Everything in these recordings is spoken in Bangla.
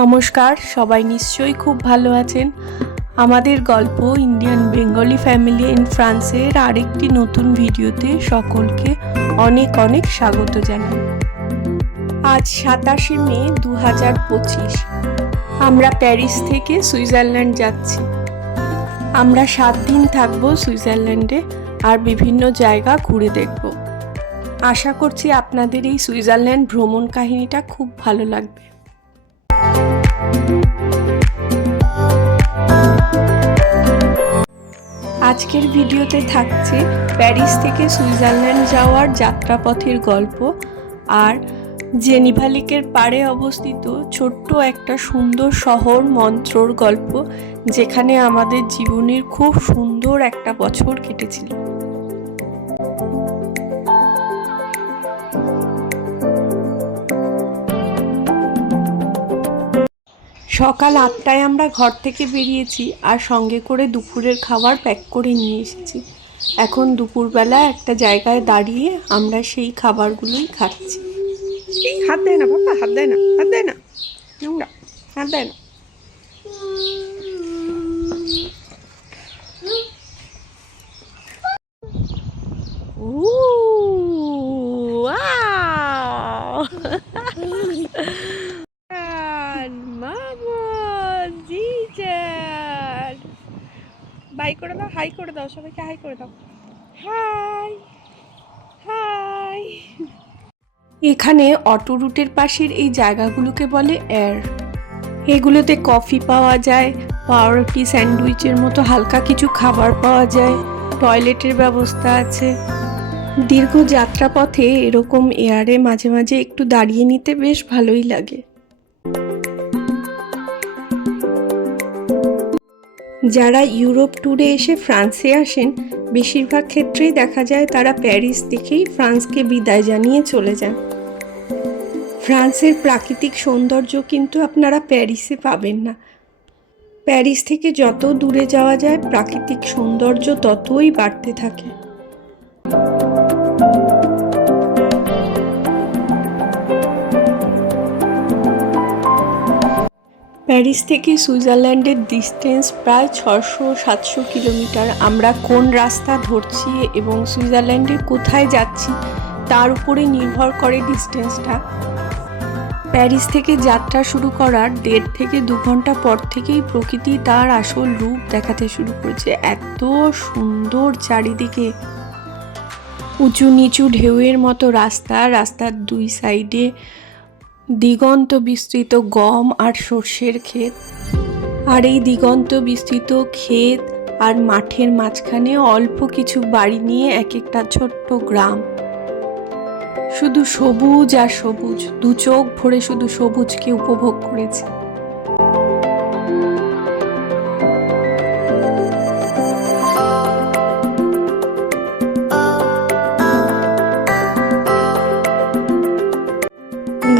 নমস্কার, সবাই নিশ্চয়ই খুব ভালো আছেন। আমাদের গল্প ইন্ডিয়ান বেঙ্গলি ফ্যামিলি ইন ফ্রান্সের আরেকটি নতুন ভিডিওতে সকলকে অনেক অনেক স্বাগত জানাই। আজ 27 মে 2025। আমরা প্যারিস থেকে সুইজারল্যান্ড যাচ্ছি। আমরা 7 দিন থাকবো সুইজারল্যান্ডে আর বিভিন্ন জায়গা ঘুরে দেখব। আশা করছি আপনাদের এই সুইজারল্যান্ড ভ্রমণ কাহিনীটা খুব ভালো লাগবে। আজকের ভিডিওতে থাকছে প্যারিস থেকে সুইজারল্যান্ড যাওয়ার যাত্রাপথের গল্প আর জেনিভা লেকের পাড়ে অবস্থিত ছোট্ট একটা সুন্দর শহর মন্ত্রোর গল্প, যেখানে আমাদের জীবনের খুব সুন্দর একটা বছর কেটেছিল। সকাল 8টায় আমরা ঘর থেকে বেরিয়েছি আর সঙ্গে করে দুপুরের খাবার প্যাক করে নিয়ে এসেছি। এখন দুপুরবেলা একটা জায়গায় দাঁড়িয়ে আমরা সেই খাবারগুলোই খাচ্ছি। হাত দেয় না বাবা, হাত দেয় না, হাত দেয় না, নোংরা, হাত দেয় না। বাই করে দাও, হাই করে দাও, সবাইকে হাই করে দাও। High high. এখানে অটো রুটের পাশের এই জায়গাগুলোকে বলে এয়ার। এগুলোতে কফি পাওয়া যায়, পাউরুটি, স্যান্ডউইচের মতো হালকা কিছু খাবার পাওয়া যায়, টয়লেটের ব্যবস্থা আছে। দীর্ঘ যাত্রাপথে এরকম এয়ারে মাঝে মাঝে একটু দাঁড়িয়ে নিতে বেশ ভালোই লাগে। যারা ইউরোপ ট্যুরে এসে ফ্রান্সে আসেন, বেশিরভাগ ক্ষেত্রেই দেখা যায় তারা প্যারিস থেকেই ফ্রান্সকে বিদায় জানিয়ে চলে যান। ফ্রান্সের প্রাকৃতিক সৌন্দর্য কিন্তু আপনারা প্যারিসে পাবেন না। প্যারিস থেকে যত দূরে যাওয়া যায় প্রাকৃতিক সৌন্দর্য ততই বাড়তে থাকে। প্যারিস থেকে সুইজারল্যান্ডের ডিস্টেন্স প্রায় 600-700 কিলোমিটার। আমরা কোন রাস্তা ধরছি এবং সুইজারল্যান্ডে কোথায় যাচ্ছি তার উপরে নির্ভর করে ডিস্টেন্সটা। প্যারিস থেকে যাত্রা শুরু করার 1.5 থেকে 2 ঘন্টা পর থেকেই প্রকৃতি তার আসল রূপ দেখাতে শুরু করেছে। এত সুন্দর চারিদিকে, উঁচু নিচু ঢেউয়ের মতো রাস্তা, রাস্তার 2 সাইডে দিগন্ত বিস্তৃত গম আর সর্ষের ক্ষেত, আর এই দিগন্ত বিস্তৃত ক্ষেত আর মাঠের মাঝখানে অল্প কিছু বাড়ি নিয়ে এক একটা ছোট্ট গ্রাম। শুধু সবুজ আর সবুজ, 2 চোখ ভরে শুধু সবুজকে উপভোগ করেছে।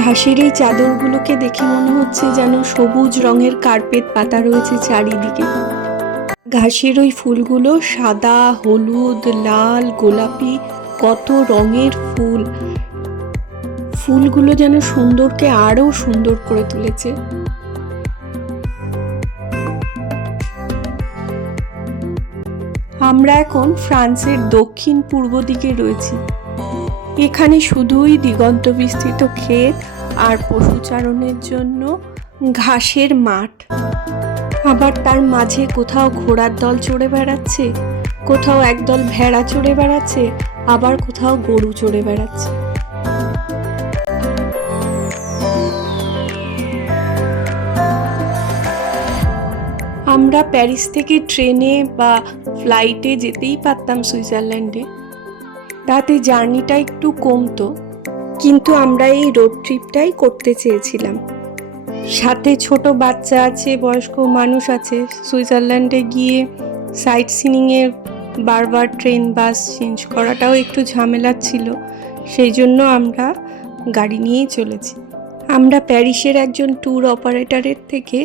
ঘাসের এই চাদরগুলোকে দেখে মনে হচ্ছে যেন সবুজ রঙের কার্পেট পাতা রয়েছে চারিদিকে। ঘাসের ওই ফুলগুলো সাদা, হলুদ, লাল, গোলাপি, কত রঙের ফুল। ফুলগুলো যেন সুন্দরকে আরো সুন্দর করে তুলেছে। আমরা এখন ফ্রান্সের দক্ষিণ পূর্ব দিকে রয়েছি। এখানে শুধুই দিগন্ত বিস্তৃত ক্ষেত আর পশুচারণের জন্য ঘাসের মাঠ। আবার তার মাঝে কোথাও ঘোড়ার দল চড়ে বেড়াচ্ছে, কোথাও একদল ভেড়া চড়ে বেড়াচ্ছে, আবার কোথাও গরু চড়ে বেড়াচ্ছে। আমরা প্যারিস থেকে ট্রেনে বা ফ্লাইটে যেতেই পারতাম সুইজারল্যান্ডে, তাতে জার্নিটা একটু কমতো, কিন্তু আমরা এই রোড ট্রিপটাই করতে চেয়েছিলাম। সাথে ছোট বাচ্চা আছে, বয়স্ক মানুষ আছে। সুইজারল্যান্ডে গিয়ে সাইট সিনিংয়ে বারবার ট্রেন বাস চেঞ্জ করাটাও একটু ঝামেলার ছিল, সেই জন্য আমরা গাড়ি নিয়েই চলেছি। আমরা প্যারিসের একজন ট্যুর অপারেটরের থেকে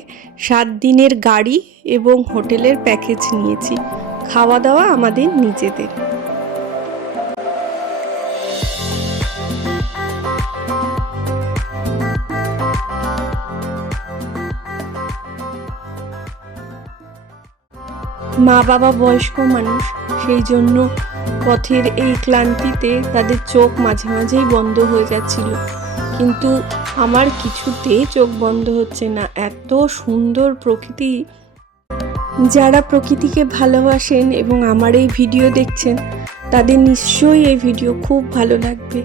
7 দিনের গাড়ি এবং হোটেলের প্যাকেজ নিয়েছি, খাওয়া দাওয়া আমাদের নিজেদের। মা বাবা বয়স্ক মানুষ, সেই জন্য পথের এই ক্লান্তিতে তাদের চোখ মাঝে মাঝেই বন্ধ হয়ে যাচ্ছিল, কিন্তু আমার কিছুতেই চোখ বন্ধ হচ্ছে না। এত সুন্দর প্রকৃতি। যারা প্রকৃতিকে ভালোবাসেন এবং আমার এই ভিডিও দেখছেন, তাদের নিশ্চয়ই এই ভিডিও খুব ভালো লাগবে।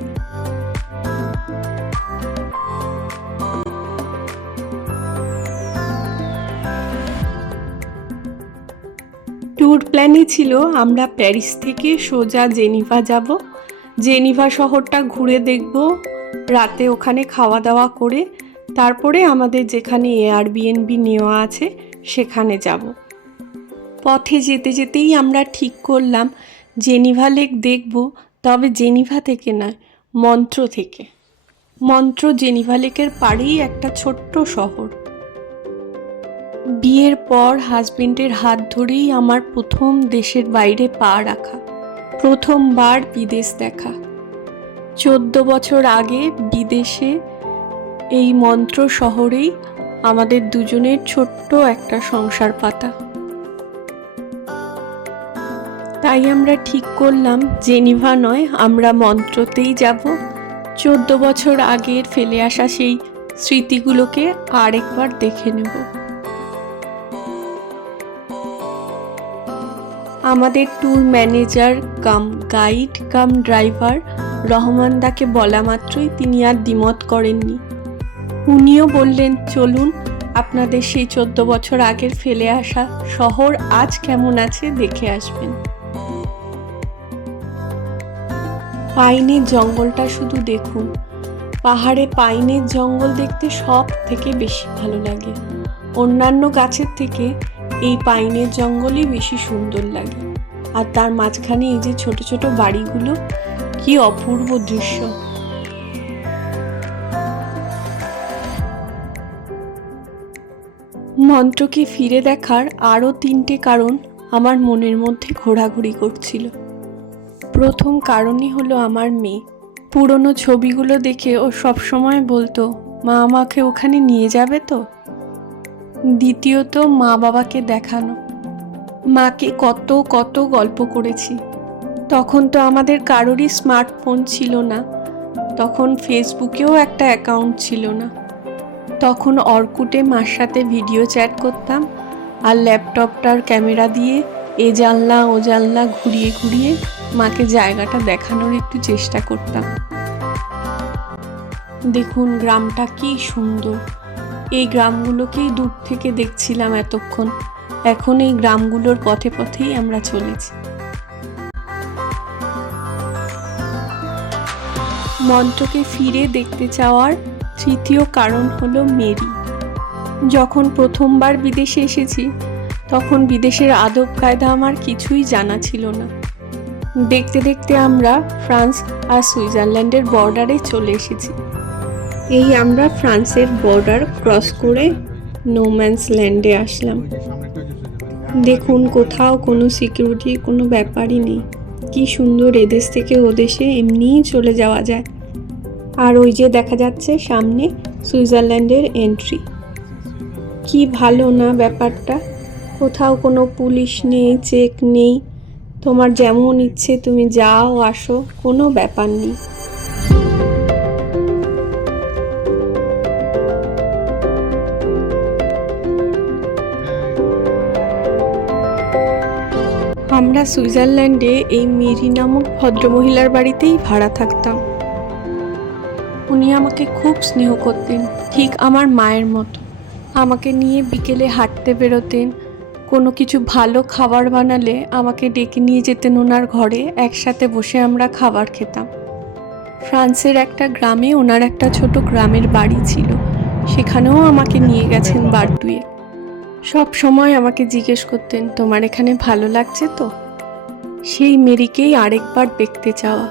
ট্যুর প্ল্যানে ছিল আমরা প্যারিস থেকে সোজা জেনিভা যাব, জেনিভা শহরটা ঘুরে দেখব, রাতে ওখানে খাওয়া দাওয়া করে তারপরে আমাদের যেখানে এয়ারবিএনবি নেওয়া আছে সেখানে যাব। পথে যেতে যেতেই আমরা ঠিক করলাম জেনিভা লেক দেখব, তবে জেনিভা থেকে নয়, মন্ত্র থেকে। মন্ত্র জেনিভা লেকের পাড়েই একটা ছোট্ট শহর। বিয়ের পর হাজবেন্ডের হাত ধরেই আমার প্রথম দেশের বাইরে পা রাখা, প্রথমবার বিদেশ দেখা। 14 বছর আগে বিদেশে এই মন্ত্র শহরেই আমাদের দুজনের ছোট্ট একটা সংসার পাতা। তাই আমরা ঠিক করলাম জেনিভা নয়, আমরা মন্ত্রতেই যাব। 14 বছর আগের ফেলে আসা সেই স্মৃতিগুলোকে আরেকবার দেখে নেব। আমাদের tour manager cum guide cum driver রহমানদাকে বলা মাত্রই তিনি আর দ্বিমত করেননি। উনিও বললেন, চলুন আপনাদের সেই 14 বছর আগের ফেলে আসা শহর আজ কেমন আছে দেখে আসবেন। পাইনের জঙ্গলটা শুধু দেখুন। পাহাড়ে পাইনের জঙ্গল দেখতে সব থেকে বেশি ভালো লাগে। অন্যান্য গাছের থেকে এই পাইনের জঙ্গলই বেশি সুন্দর লাগে। আর তার মাঝখানে এই যে ছোট ছোট বাড়িগুলো, কি অপূর্ব দৃশ্য। মন্ত্রকে ফিরে দেখার আরও 3টে কারণ আমার মনের মধ্যে ঘোরাঘুরি করছিল। প্রথম কারণই হলো আমার মেয়ে। পুরনো ছবিগুলো দেখে ও সবসময় বলতো, মা আমাকে ওখানে নিয়ে যাবে তো। দ্বিতীয়ত মা বাবাকে দেখানো। মাকে কত কত গল্প করেছি। তখন তো আমাদের কারোরই স্মার্টফোন ছিল না, তখন ফেসবুকেও একটা অ্যাকাউন্ট ছিল না। তখন অর্কুটে মার সাথে ভিডিও চ্যাট করতাম আর ল্যাপটপটার ক্যামেরা দিয়ে এ জানলা ও জানলা ঘুরিয়ে ঘুরিয়ে মাকে জায়গাটা দেখানোর একটু চেষ্টা করতাম। দেখুন গ্রামটা কি সুন্দর। এই গ্রামগুলোকেই দূর থেকে দেখছিলাম এতক্ষণ। এখন এই গ্রামগুলোর পথে পথেই আমরা চলেছি। মন্ত্রকে ফিরে দেখতে চাওয়ার তৃতীয় কারণ হলো মেরি। যখন প্রথমবার বিদেশে এসেছি তখন বিদেশের আদব কায়দা আমার কিছুই জানা ছিল না। দেখতে দেখতে আমরা ফ্রান্স আর সুইজারল্যান্ডের বর্ডারে চলে এসেছি। এই আমরা ফ্রান্সের বর্ডার ক্রস করে নোম্যান্স ল্যান্ডে আসলাম। দেখুন কোথাও কোনো সিকিউরিটির কোনো ব্যাপারই নেই। কি সুন্দর, এদেশ থেকে ওদেশে এমনিই চলে যাওয়া যায়। আর ওই যে দেখা যাচ্ছে সামনে সুইজারল্যান্ডের এন্ট্রি। কি ভালো না ব্যাপারটা। কোথাও কোনো পুলিশ নেই, চেক নেই। তোমার যেমন ইচ্ছে তুমি যাও আসো, কোনো ব্যাপার নেই। আমরা সুইজারল্যান্ডে এই মেরি নামক ভদ্রমহিলার বাড়িতেই ভাড়া থাকতাম। উনি আমাকে খুব স্নেহ করতেন, ঠিক আমার মায়ের মতো। আমাকে নিয়ে বিকেলে হাঁটতে বেরোতেন, কোনো কিছু ভালো খাবার বানালে আমাকে ডেকে নিয়ে যেতেন ওনার ঘরে, একসাথে বসে আমরা খাবার খেতাম। ফ্রান্সের একটা গ্রামে ওনার একটা ছোট গ্রামের বাড়ি ছিল, সেখানেও আমাকে নিয়ে গেছেন বার দুয়ে। সব সময় আমাকে জিজ্ঞেস করতেন, তোমার এখানে ভালো লাগছে তো? সেই মেরিকেই আরেকবার দেখতে চাওয়া।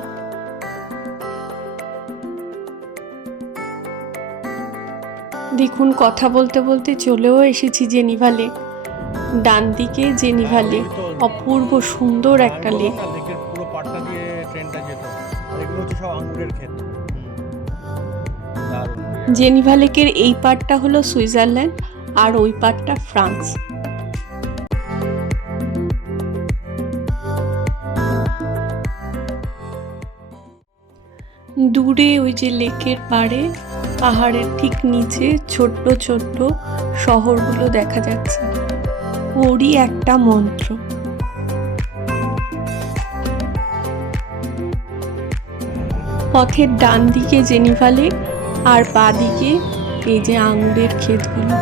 দেখুন, কথা বলতে বলতে চলেও এসেছি জেনিভা লেক। ডান দিকে জেনিভা লেক, অপূর্ব সুন্দর একটা লেক। পুরো পাটটা দিয়ে ট্রেনটা যেত, আর এগুলো হচ্ছে সব আঙ্গুরের ক্ষেত। জেনিভা লেকের এই পার্টটা হলো সুইজারল্যান্ড আর ওই পার্টটা ফ্রান্স। দূরে ওই যে লেকের পাড়ে পাহাড়ের ঠিক নিচে ছোট্ট ছোট্ট শহরগুলো দেখা যাচ্ছে, ওরই একটা মন্ত্র। পথের ডান দিকে জেনিভা লেক আর বাঁ দিকে এই যে আঙুরের ক্ষেতগুলো।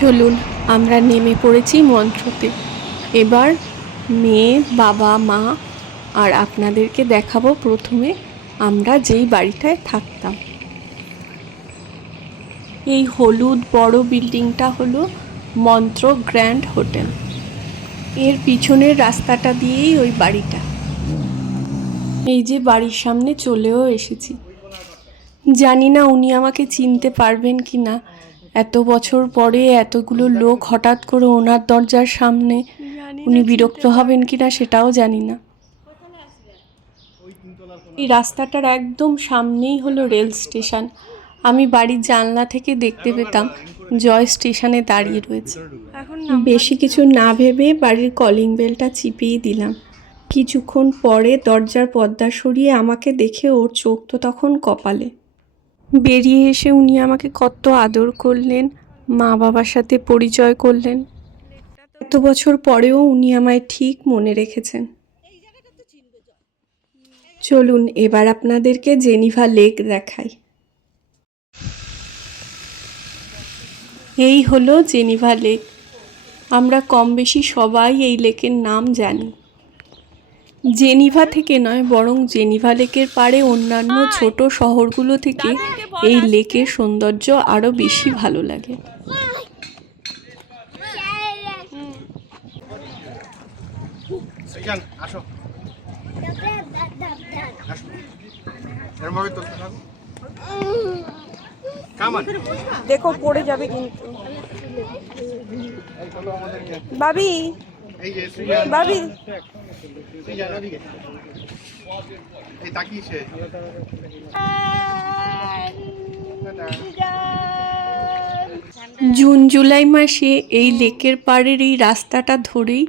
চলুন, আমরা নেমে পড়েছি মন্ত্রতে। এবার মেয়ে, বাবা, মা আর আপনাদেরকে দেখাবো প্রথমে আমরা যেই বাড়িটায় থাকতাম। এই হলুদ বড় বিল্ডিংটা হলো মন্ত্র গ্র্যান্ড হোটেল। এর পিছনের রাস্তাটা দিয়েই ওই বাড়িটা। এই যে বাড়ির সামনে চলেও এসেছি। জানি না উনি আমাকে চিনতে পারবেন কি না, এত বছর পরে এতগুলো লোক হঠাৎ করে ওনার দরজার সামনে, উনি বিরক্ত হবেন কিনা সেটাও জানি না। এই রাস্তাটার একদম সামনেই হলো রেল স্টেশন। আমি বাড়ির জানলা থেকে দেখতে পেতাম জয় স্টেশনে দাঁড়িয়ে রয়েছে। বেশি কিছু না ভেবে বাড়ির কলিং বেলটা চিপিয়ে দিলাম। কিছুক্ষণ পরে দরজার পর্দা সরিয়ে আমাকে দেখে ওর চোখ তো তখন কপালে। বেরিয়ে এসে উনি আমাকে কত আদর করলেন, মা বাবার সাথে পরিচয় করলেন। এত বছর পরেও উনি আমায় ঠিক মনে রেখেছেন। চলুন এবার আপনাদেরকে জেনিভা লেক দেখাই। এই হলো জেনিভা লেক। আমরা কম বেশি সবাই এই লেকের নাম জানি। জেনিভা থেকে নয়, বরং জেনিভা লেকের পাড়ে অন্যান্য ছোট শহরগুলো থেকে এই লেকের সৌন্দর্য আরও বেশি ভালো লাগে। দেখো পড়ে যাবে কিন্তু। বাবি, বাবি জুন জুলাই মাসে এই লেকের পাড়ের এই রাস্তাটা ধরেই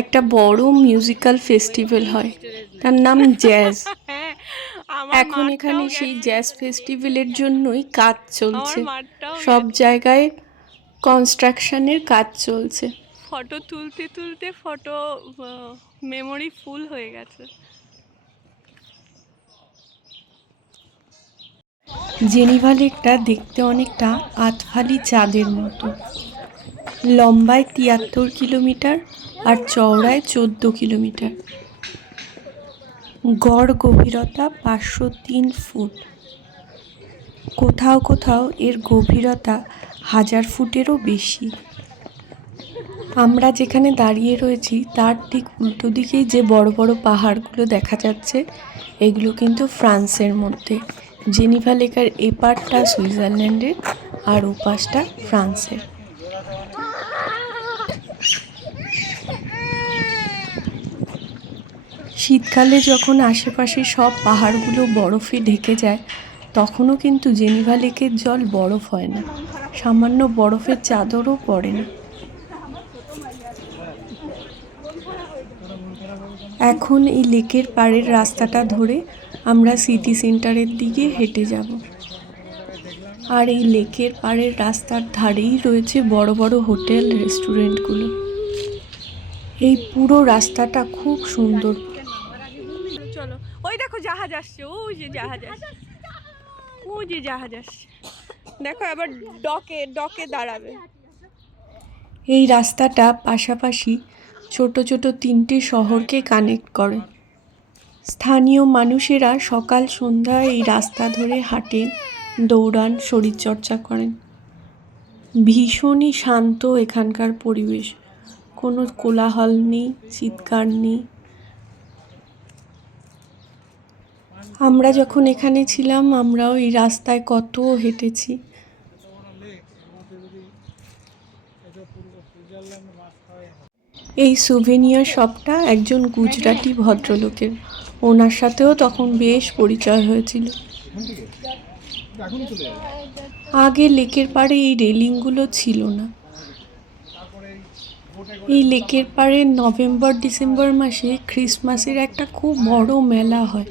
একটা বড় মিউজিক্যাল ফেস্টিভ্যাল হয়, তার নাম জ্যাজ। এখন এখানে সেই জ্যাজ ফেস্টিভ্যালের জন্যই কাজ চলছে, সব জায়গায় কনস্ট্রাকশনের কাজ চলছে। ফটো তুলতে তুলতে ফটো মেমোরি ফুল হয়ে গেছে। জেনিভা লেকটা দেখতে অনেকটা আতফালি চাঁদের মতো। লম্বায় ৭৩ কিলোমিটার আর চওড়ায় ১৪ কিলোমিটার। গড় গভীরতা ৫০৩ ফুট। কোথাও কোথাও এর গভীরতা ১০০০ ফুটেরও বেশি। আমরা যেখানে দাঁড়িয়ে রয়েছি তার ঠিক উল্টো দিকেই যে বড় বড় পাহাড়গুলো দেখা যাচ্ছে, এগুলো কিন্তু ফ্রান্সের মধ্যে। জেনিভা লেকের এই পার্টটা সুইজারল্যান্ডের আর ও পাশটা ফ্রান্সের। শীতকালে যখন আশেপাশে সব পাহাড়গুলো বরফে ঢেকে যায়, তখনও কিন্তু জেনিভা লেকের জল বরফ হয় না, সামান্য বরফের চাদরও পড়ে না। এখন এই লেকের পাড়ের রাস্তাটা ধরে আমরা সিটি সেন্টারের দিকে হেঁটে যাব। আর এই লেকের পাড়ের রাস্তার ধারেই রয়েছে বড় বড় হোটেল, রেস্টুরেন্টগুলো। এই পুরো রাস্তাটা খুব সুন্দর। চলো, ওই দেখো জাহাজ আসছে, ওই যে জাহাজ আসছে, ওই যে জাহাজ আসছে, দেখো আবার ডকে ডকে দাঁড়াবে। এই রাস্তাটা পাশাপাশি ছোট ছোট 3টে শহরকে কানেক্ট করে। স্থানীয় মানুষেরা সকাল সন্ধ্যা এই রাস্তা ধরে হাঁটেন, দৌড়ান, শরীরচর্চা করেন। ভীষণই শান্ত এখানকার পরিবেশ, কোনো কোলাহল নেই, চিৎকার নেই। আমরা যখন এখানে ছিলাম আমরাও এই রাস্তায় কত হেঁটেছি। এই সুভেনিয়ার শপটা একজন গুজরাটি ভদ্রলোকের, ওনার সাথেও তখন বেশ পরিচয় হয়েছিল। আগে লেকের পাড়ে এই রেলিংগুলো ছিল না। এই লেকের পাড়ে নভেম্বর ডিসেম্বর মাসে ক্রিসমাসের একটা খুব বড় মেলা হয়।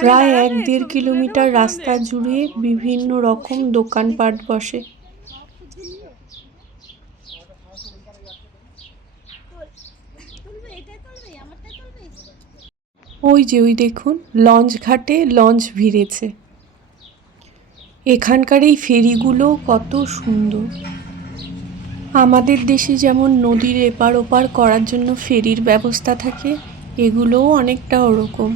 প্রায় 1-1.5 কিলোমিটার রাস্তা জুড়ে বিভিন্ন রকম দোকানপাট বসে। ওই যে ওই দেখুন, লঞ্চ ঘাটে লঞ্চ ভিড়েছে। এখানকার এই ফেরিগুলো কত সুন্দর। আমাদের দেশে যেমন নদীর এপার ওপার করার জন্য ফেরির ব্যবস্থা থাকে, এগুলোও অনেকটা ওরকম।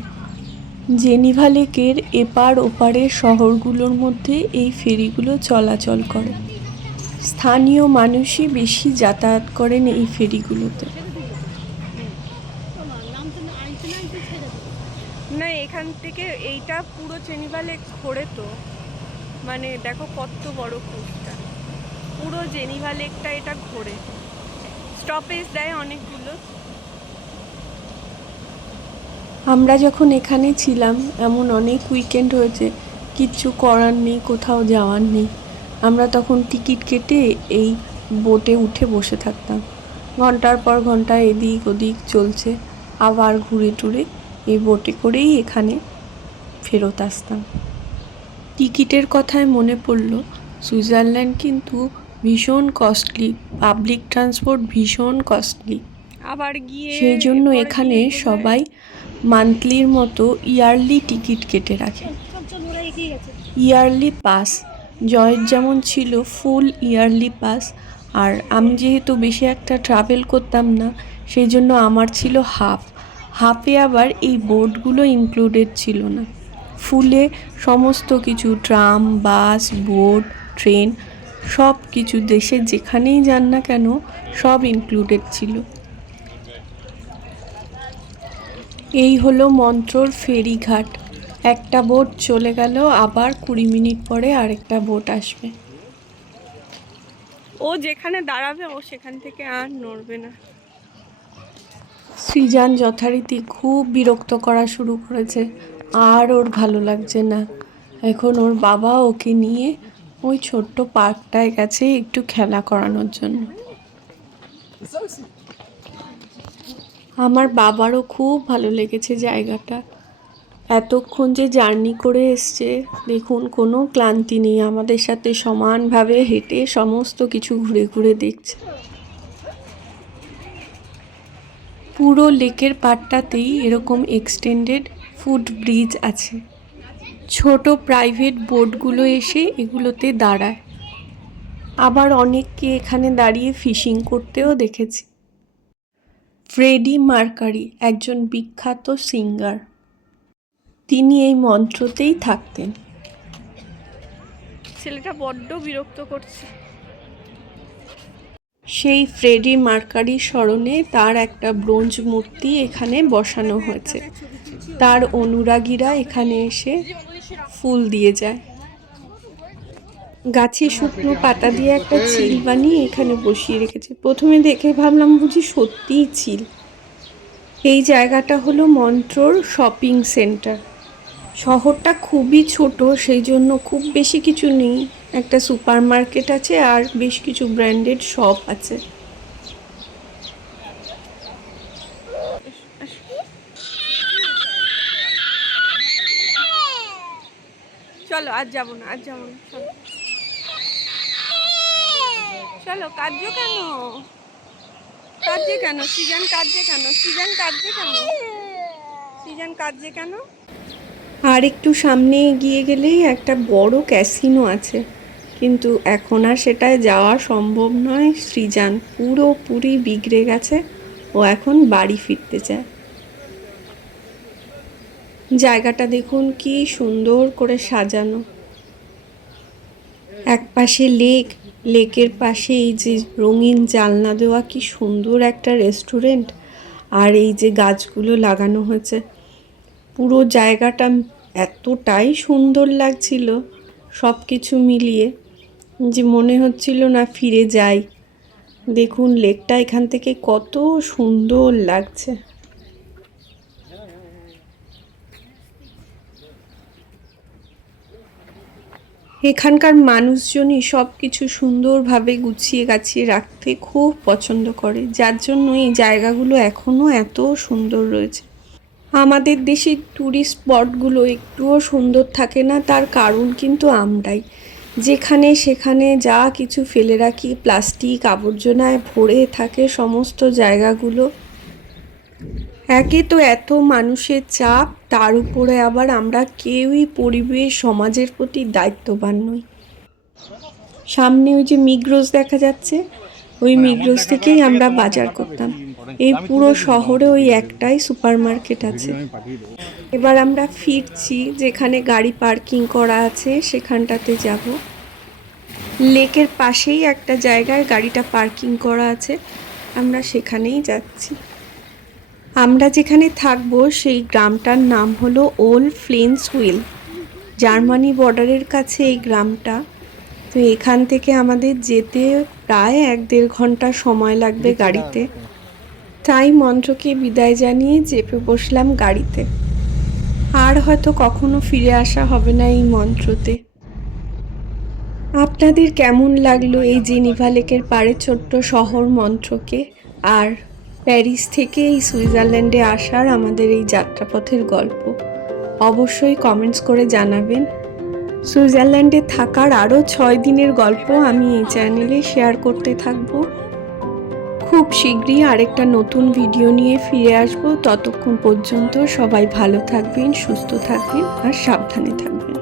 জেনিভা লেকের এপার ওপারের শহরগুলোর মধ্যে এই ফেরিগুলো চলাচল করে। স্থানীয় মানুষই বেশি যাতায়াত করেন এই ফেরিগুলোতে। না, এখান থেকে এইটা পুরো জেনিভা লেক ঘোরে তো, মানে দেখো কত বড় ক্রুজটা, পুরো জেনিভা লেকটা এটা ঘোরে, স্টপেজ দেয় অনেকগুলো। আমরা যখন এখানে ছিলাম এমন অনেক উইকেন্ড হয়েছে, কিচ্ছু করার নেই, কোথাও যাওয়ার নেই, আমরা তখন টিকিট কেটে এই বোটে উঠে বসে থাকতাম। ঘন্টার পর ঘন্টা এদিক ওদিক চলছে, আবার ঘুরে টুরে এই বোটে করেই এখানে ফেরত আসতাম। টিকিটের কথায় মনে পড়ল, সুইজারল্যান্ড কিন্তু ভীষণ কস্টলি, পাবলিক ট্রান্সপোর্ট ভীষণ কস্টলি। আবার গিয়ে সেই জন্য এখানে সবাই মান্থলির মতো ইয়ারলি টিকিট কেটে রাখে। ইয়ারলি পাস, জয়ের যেমন ছিল ফুল ইয়ারলি পাস, আর আমি যেহেতু বেশি একটা ট্রাভেল করতাম না, সেই জন্য আমার ছিল হাফে আবার এই বোটগুলো ইনক্লুডেড ছিল না। ফুলে সমস্ত কিছু, ট্রাম, বাস, বোট, ট্রেন, সব কিছু দেশে যেখানেই যান না কেন সব ইনক্লুডেড ছিল। এই হলো মন্ত্রর ফেরিঘাট। একটা বোট চলে গেল, আবার 20 মিনিট পরে আরেকটা বোট আসবে। ও যেখানে দাঁড়াবে ও সেখান থেকে আর নড়বে না। সৃজান যথারীতি খুব বিরক্ত করা শুরু করেছে, আর ওর ভালো লাগছে না। এখন ওর বাবা ওকে নিয়ে ওই ছোট্ট পার্কটায় গেছে একটু খেলা করানোর জন্য। আমার বাবারও খুব ভালো লেগেছে জায়গাটা। এতক্ষণ যে জার্নি করে এসছে, দেখুন কোনো ক্লান্তি নেই, আমাদের সাথে সমানভাবে হেঁটে সমস্ত কিছু ঘুরে ঘুরে দেখছে। পুরো লেকের পাড়টাতেই এরকম এক্সটেন্ডেড ফুট ব্রিজ আছে। ছোট প্রাইভেট বোটগুলো এসে এগুলোতে দাঁড়ায়। আবার অনেককে এখানে দাঁড়িয়ে ফিশিং করতেও দেখেছি। ফ্রেডি মার্কারি একজন বিখ্যাত সিঙ্গার, তিনি এই মন্ত্রতেই থাকতেন। ছেলেটা বড্ড বিরক্ত করছে। সেই ফ্রেডি মার্কারির স্মরণে তার একটা ব্রোঞ্জ মূর্তি এখানে বসানো হয়েছে। তার অনুরাগীরা এখানে এসে ফুল দিয়ে যায়। গাছে শুকনো পাতা দিয়ে একটা চিল বানিয়ে এখানে বসিয়ে রেখেছে। প্রথমে দেখে ভাবলাম বুঝি সত্যিই চিল। এই জায়গাটা হলো মন্ত্রর শপিং সেন্টার। শহরটা খুবই ছোট, সেই জন্য খুব বেশি কিছু নেই। একটা সুপার মার্কেট আছে আর বেশ কিছু ব্র্যান্ডেড শপ আছে। চলো আজ যাবো না, চলো চলো, কাঁদছো কেন? কাঁদছে কেন? সৃজন কাঁদছে কেন? সৃজন কাঁদছে কেন? সৃজন কাঁদছে কেন? আর একটু সামনে এগিয়ে গেলেই একটা বড় ক্যাসিনো আছে, কিন্তু এখন আর সেটায় যাওয়া সম্ভব নয়। সৃজন পুরোপুরি বিগড়ে গেছে, ও এখন বাড়ি ফিরতে চায়। জায়গাটা দেখুন কি সুন্দর করে সাজানো। এক পাশে লেক, লেকের পাশে এই যে রঙিন জানলা দেওয়া কি সুন্দর একটা রেস্টুরেন্ট, আর এই যে গাছগুলো লাগানো হয়েছে, পুরো জায়গাটা এতটাই সুন্দর লাগছিল সব কিছু মিলিয়ে, যে মনে হচ্ছিল না ফিরে যাই। দেখুন লেকটা এখান থেকে কত সুন্দর লাগছে। এখানকার মানুষজনই সব কিছু সুন্দরভাবে গুছিয়ে গাছিয়ে রাখতে খুব পছন্দ করে, যার জন্য এই জায়গাগুলো এখনও এত সুন্দর রয়েছে। আমাদের দেশের ট্যুরিস্ট স্পটগুলো একটুও সুন্দর থাকে না, তার কারণ কিন্তু আমরাই। যেখানে সেখানে যা কিছু ফেলে রাখি, প্লাস্টিক আবর্জনায় ভরে থাকে সমস্ত জায়গাগুলো। একে তো এত মানুষের চাপ, তার উপরে আবার আমরা কেউই পরিবেশ সমাজের প্রতি দায়িত্ববান নই। সামনে ওই যে মিগ্রোস দেখা যাচ্ছে, ওই মিগ্রোস থেকেই আমরা বাজার করতাম। এই পুরো শহরে ওই একটাই সুপার মার্কেট আছে। এবার আমরা ফিরছি, যেখানে গাড়ি পার্কিং করা আছে সেখানটাতে যাব। লেকের পাশেই একটা জায়গায় গাড়িটা পার্কিং করা আছে, আমরা সেখানেই যাচ্ছি। আমরা যেখানে থাকবো সেই গ্রামটার নাম হলো ওল্ড ফ্লেন্সউইল। জার্মানি বর্ডারের কাছে এই গ্রামটা। তো এখান থেকে আমাদের যেতে প্রায় 1-1.5 ঘন্টা সময় লাগবে গাড়িতে। তাই মন্ত্রকে বিদায় জানিয়ে চেপে বসলাম গাড়িতে। আর হয়তো কখনো ফিরে আসা হবে না এই মন্ত্রতে। আপনাদের কেমন লাগলো এই জেনিভা লেকের পাড়ে ছোট্ট শহর মন্ত্রকে, আর প্যারিস থেকে এই সুইজারল্যান্ডে আসার আমাদের এই যাত্রাপথের গল্প? অবশ্যই কমেন্টস করে জানাবেন। সুইজারল্যান্ডে থাকার আরও 6 দিনের গল্প আমি এই চ্যানেলে শেয়ার করতে থাকব। খুব শীঘ্রই আরেকটা নতুন ভিডিও নিয়ে ফিরে আসব। ততক্ষণ পর্যন্ত সবাই ভালো থাকবেন, সুস্থ থাকবেন আর সাবধানে থাকবেন।